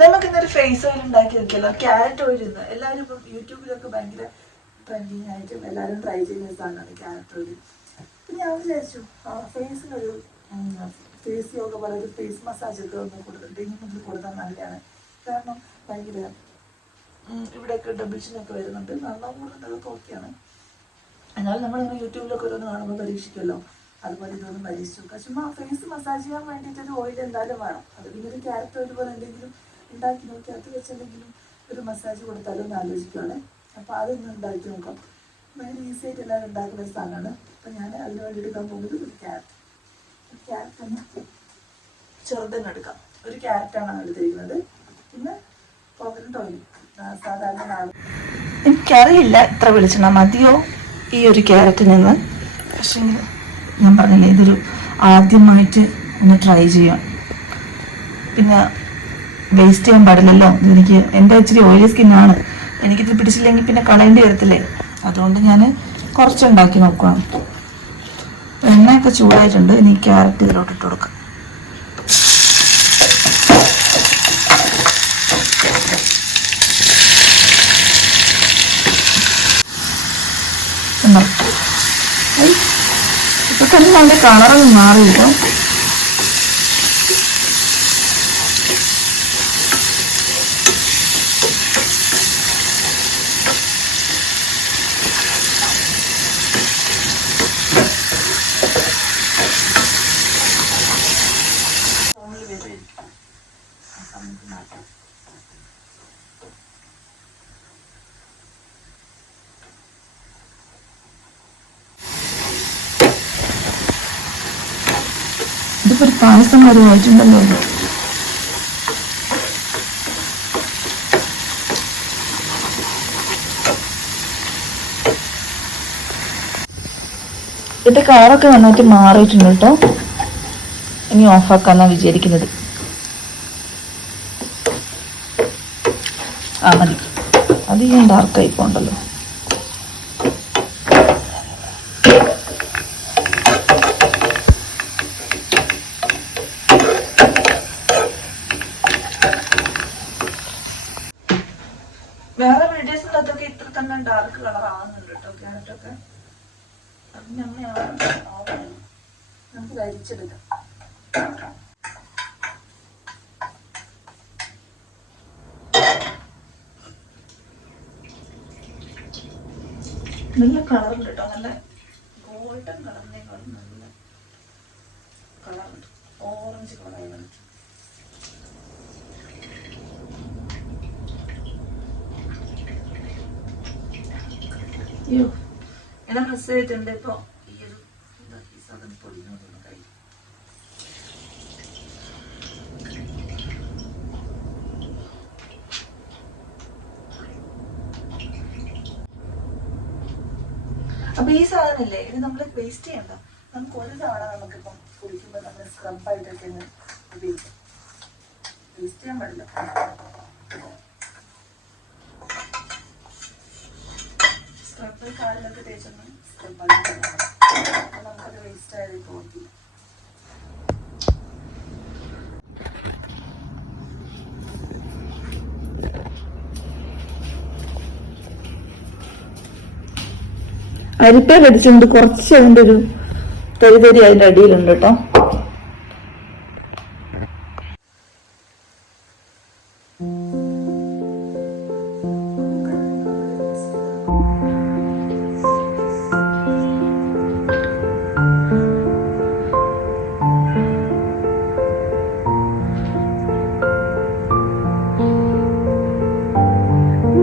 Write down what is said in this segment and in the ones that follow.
നമുക്ക് ഇന്നൊരു face oil ഉണ്ടാക്കി നോക്കിയല്ലോ. ക്യാരറ്റ് ഓയിൽ ഇന്ന് എല്ലാവരും ഇപ്പം യൂട്യൂബിലൊക്കെ ഭയങ്കര ട്രെൻഡിങ് ആയിട്ടും എല്ലാവരും ട്രൈ ചെയ്യുന്ന സാധനമാണ് ക്യാരറ്റ് ഓയിൽ. അപ്പം ഞാൻ വിചാരിച്ചു ഫേസിനൊരു ഫേസ് യോഗ പോലെ ഒരു ഫേസ് മസാജ് ഒക്കെ ഒന്ന് ഡെയിലി കൊടുത്താൽ നല്ലതാണ്. കാരണം ഭയങ്കര ഇവിടെയൊക്കെ ഡബിൾസിനൊക്കെ വരുന്നുണ്ട്, നന്നാവും കൂടുന്നതൊക്കെ ഓക്കെയാണ്. എന്നാലും നമ്മളിങ്ങനെ യൂട്യൂബിലൊക്കെ ഓരോന്ന് കാണുമ്പോൾ പരീക്ഷിക്കുമല്ലോ, അതുപോലെ ഇതൊന്നും പരീക്ഷിച്ചു നോക്കുക. ചുമ്മാ ഫേസ് മസാജ് ചെയ്യാൻ വേണ്ടിയിട്ടൊരു ഓയിൽ എന്തായാലും വേണം. അത് പിന്നെ ഒരു ക്യാരറ്റ് ഓയിൽ പോലെ എന്തെങ്കിലും ഉണ്ടാക്കി നോക്കി അത് വെച്ചെന്തെങ്കിലും ഒരു മസാജ് കൊടുത്താലും ഒന്ന് ആലോചിക്കുകയാണ്. അപ്പോൾ അതൊന്ന് ഉണ്ടാക്കി നോക്കാം. ഭയങ്കര ഈസി ആയിട്ട് എല്ലാവരും ഉണ്ടാക്കുന്ന ഒരു സാധനമാണ്. അപ്പം ഞാൻ അതിന് വേണ്ടി എടുക്കാൻ പോകുന്നത് ഒരു ക്യാരറ്റ് ഒന്ന് ചെറുതന്നെ എടുക്കാം. ഒരു ക്യാരറ്റാണ് എടുത്തിരിക്കുന്നത്. പിന്നെ കോക്കനട്ട് ഓയിൽ സാധാരണ എനിക്കറിയില്ല എത്ര വെളിച്ചെണ്ണ മതിയോ ഈ ഒരു ക്യാരറ്റിൽ നിന്ന്. പക്ഷേ ഞാൻ പറഞ്ഞില്ലേ, ഇതൊരു ആദ്യമായിട്ട് ഒന്ന് ട്രൈ ചെയ്യാം. പിന്നെ വേസ്റ്റ് ചെയ്യാൻ പാടില്ലല്ലോ. എനിക്ക് എൻ്റെ ഇച്ചിരി ഓയിലി സ്കിന്നാണ്, എനിക്കിത് പിടിച്ചില്ലെങ്കിൽ പിന്നെ കളയേണ്ടി വരത്തില്ലേ. അതുകൊണ്ട് ഞാൻ കുറച്ചുണ്ടാക്കി നോക്കണം. എണ്ണയൊക്കെ ചൂടായിട്ടുണ്ട്. ഇനി ക്യാരറ്റ് ഇതിലോട്ട് ഇട്ട് കൊടുക്കാം. ഇപ്പൊ തന്നെ അതിൻ്റെ കളറൊന്നും മാറിയിട്ടോ. ഇതിപ്പോ ഒരു പായസം വരുമായിട്ടുണ്ടല്ലോ. ഇതിന്റെ കളറൊക്കെ നന്നായിട്ട് മാറിയിട്ടുണ്ട് കേട്ടോ. ഇനി ഓഫാക്കാന്നാ വിചാരിക്കുന്നത്. മതി, അധികം ഡാർക്കായി പോണ്ടല്ലോ. വേറെ വീഡിയോസിനകത്തൊക്കെ ഇത്ര തന്നെ ഡാർക്ക് കളർ ആവുന്നുണ്ട് കേട്ടോ ക്യാരറ്റൊക്കെ. അതിന് അങ്ങനെയാണ് നമുക്ക് ധരിച്ചെടുക്കാം. നല്ല കളറുണ്ട് കേട്ടോ, നല്ല ഗോൾഡൻ കളറിനേക്കാളും നല്ല കളറുണ്ട്, ഓറഞ്ച് കളറാണ്. അയ്യോ, എല്ലാം പ്രസ് ചെയ്തിട്ടുണ്ട്. ഇപ്പോൾ ഈ ഒരു സാധനം പൊടിഞ്ഞോണ്ട് കൈ അപ്പൊ ഈ സാധനമില്ലേ, ഇത് നമ്മൾ വേസ്റ്റ് ചെയ്യണ്ട. നമുക്ക് ഒരു തവണ നമുക്കിപ്പം കുടിക്കുമ്പോൾ നമ്മൾ സ്ക്രബായിട്ടൊക്കെ ഉപയോഗിക്കാം. വേസ്റ്റ് ചെയ്യാൻ പാടില്ല. സ്ക്രബ് കാലിലൊക്കെ തേച്ചൊന്നും സ്ക്രബായിട്ട് നമുക്കത് വേസ്റ്റ് ആയത് തോന്നില്ല. അരിപ്പ കടിച്ചുകൊണ്ട് കുറച്ച് അതിൻ്റെ ഒരു തരി അതിൻ്റെ അടിയിലുണ്ട് കേട്ടോ.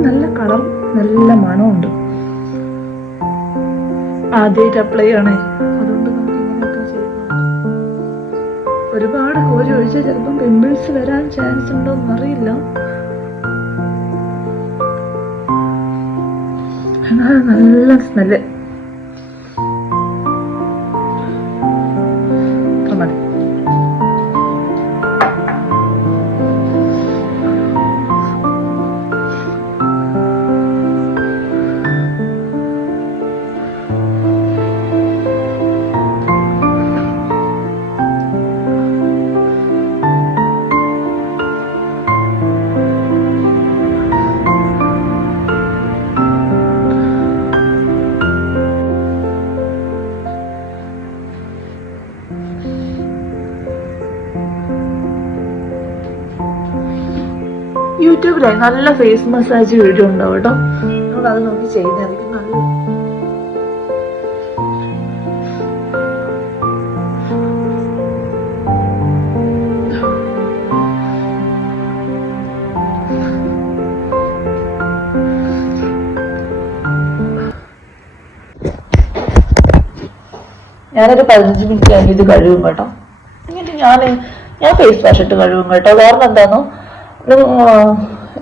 നല്ല കളർ, നല്ല മണമുണ്ട്. ആദ്യമായിട്ട് അപ്ലൈ ചെയ്യണേ, അതുകൊണ്ട് നമുക്ക് ഇങ്ങനെയൊക്കെ ചെയ്യുന്നു. ഒരുപാട് കോരി ഒഴിച്ചാൽ ചിലപ്പം പിമ്പിൾസ് വരാൻ ചാൻസ് ഉണ്ടോന്ന് അറിയില്ല. നല്ല സ്മെല്ല്. മതി. യൂട്യൂബിലായി നല്ല ഫേസ് മസാജ് വീഡിയോ ഉണ്ടാവും കേട്ടോ. നിങ്ങൾ അത് നോക്കി ചെയ്യുന്നതായിരിക്കും നല്ലത്. ഞാനൊരു 15 മിനിറ്റ് കഴിഞ്ഞ് ഇത് കഴുകും കേട്ടോ. എന്നിട്ട് ഞാൻ ഫേസ് വാഷ് ഇട്ട് കഴുകും കേട്ടോ. കാരണം എന്താണോ,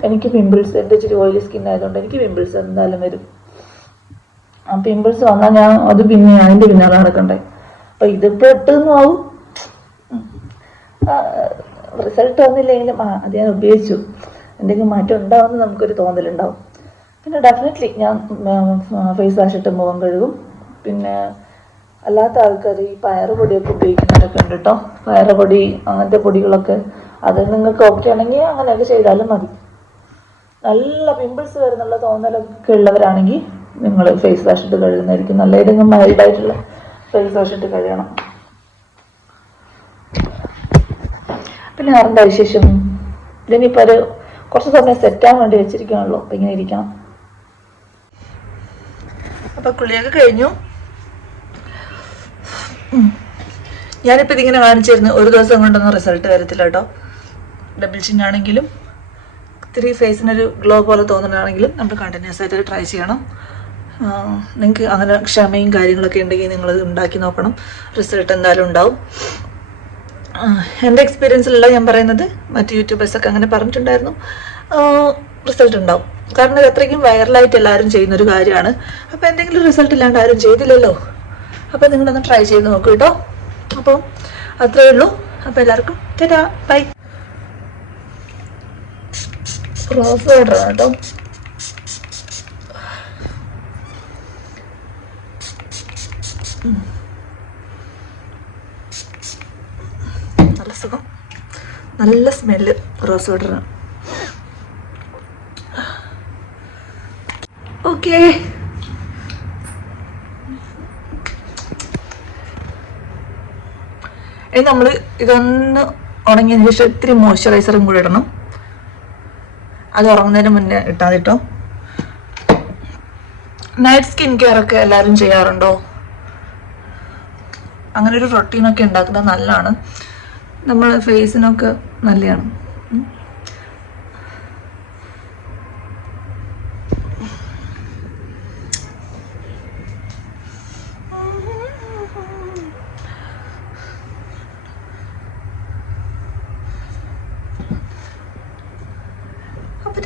എനിക്ക് പിമ്പിൾസ്, എൻ്റെ ഇച്ചിരി ഓയിലി സ്കിൻ ആയതുകൊണ്ട് എനിക്ക് പിമ്പിൾസ് എന്തായാലും വരും. ആ പിമ്പിൾസ് വന്നാൽ ഞാൻ അത് പിന്നെ അതിൻ്റെ പിന്നാലെ നടക്കണ്ടേ. അപ്പം ഇതിപ്പോൾ ഇട്ടൊന്നും ആവും. റിസൾട്ട് വന്നില്ലെങ്കിലും അത് ഞാൻ ഉപയോഗിച്ചു, എന്തെങ്കിലും മാറ്റം ഉണ്ടാവുമെന്ന് നമുക്കൊരു തോന്നലുണ്ടാവും. പിന്നെ ഡെഫിനറ്റ്ലി ഞാൻ ഫേസ് വാഷ് ഇട്ട് മുഖം കഴുകും. പിന്നെ അല്ലാത്ത ആൾക്കാർ ഈ പയറുപൊടിയൊക്കെ ഉപയോഗിക്കുന്നവരൊക്കെ ഉണ്ട് കേട്ടോ. പയറുപൊടി അങ്ങനത്തെ പൊടികളൊക്കെ, അത് നിങ്ങൾക്ക് ഓക്കെ ആണെങ്കിൽ അങ്ങനെയൊക്കെ ചെയ്താലും മതി. നല്ല പിമ്പിൾസ് വരുന്നുള്ള തോന്നലൊക്കെ ഉള്ളവരാണെങ്കിൽ നിങ്ങൾ ഫേസ് വാഷ് ഇട്ട് കഴുകുന്നതായിരിക്കും നല്ല. ഏതെങ്കിലും മൈൽഡായിട്ടുള്ള ഫേസ് വാഷ് ഇട്ട് കഴുകണം. പിന്നെ ആരുടെ വിശേഷം? ഇതിനിപ്പോൾ ഒരു കുറച്ച് സമയം സെറ്റാൻ വേണ്ടി വെച്ചിരിക്കുകയാണല്ലോ. അപ്പം ഇങ്ങനെ ഇരിക്കണം. അപ്പം കുളിയൊക്കെ കഴിഞ്ഞു. ഞാനിപ്പോൾ ഇതിങ്ങനെ കാണിച്ചിരുന്നു, ഒരു ദിവസം കൊണ്ടൊന്നും റിസൾട്ട് വരത്തില്ല കേട്ടോ. ഡബിൾ ചിൻ ആണെങ്കിലും ഇത്തിരി ഫേസിനൊരു ഗ്ലോ പോലെ തോന്നുന്നതാണെങ്കിലും നമ്മൾ കണ്ടിന്യൂസ് ആയിട്ട് ട്രൈ ചെയ്യണം. നിങ്ങൾക്ക് അങ്ങനെ ക്ഷമയും കാര്യങ്ങളൊക്കെ ഉണ്ടെങ്കിൽ നിങ്ങൾ ഉണ്ടാക്കി നോക്കണം. റിസൾട്ട് എന്തായാലും ഉണ്ടാവും. എൻ്റെ എക്സ്പീരിയൻസിലുള്ള ഞാൻ പറയുന്നത്, മറ്റ് യൂട്യൂബേഴ്സൊക്കെ അങ്ങനെ പറഞ്ഞിട്ടുണ്ടായിരുന്നു, റിസൾട്ട് ഉണ്ടാവും. കാരണം ഇത് അത്രയ്ക്കും വൈറലായിട്ട് എല്ലാവരും ചെയ്യുന്നൊരു കാര്യമാണ്. അപ്പോൾ എന്തെങ്കിലും റിസൾട്ട് ഇല്ലാണ്ട് ആരും ചെയ്തില്ലല്ലോ. അപ്പോൾ നിങ്ങളൊന്ന് ട്രൈ ചെയ്ത് നോക്കൂ കേട്ടോ. അപ്പോൾ അത്രയേ ഉള്ളൂ. അപ്പോൾ എല്ലാവർക്കും ടാറ്റാ ബൈ. റോസ് വാട്ടർ കേട്ടോ. നല്ല സുഖം, നല്ല സ്മെല്ല് റോസ് വാട്ടറിന്. ഓക്കെ, ഇനി നമ്മൾ ഇതൊന്ന് ഉണങ്ങിയതിന് ശേഷം ഇത്തിരി മോയ്സ്ചറൈസറും കൂടെ ഇടണം. അത് ഉറങ്ങുന്നതിന് മുന്നേ ഇട്ടാൽ കേട്ടോ. നൈറ്റ് സ്കിൻ കെയർ ഒക്കെ എല്ലാവരും ചെയ്യാറുണ്ടോ? അങ്ങനെ ഒരു റൊട്ടീനൊക്കെ ഉണ്ടാക്കുന്നത് നല്ലതാണ്, നമ്മൾ ഫേസിനൊക്കെ നല്ലതാണ്. അപ്പോൾ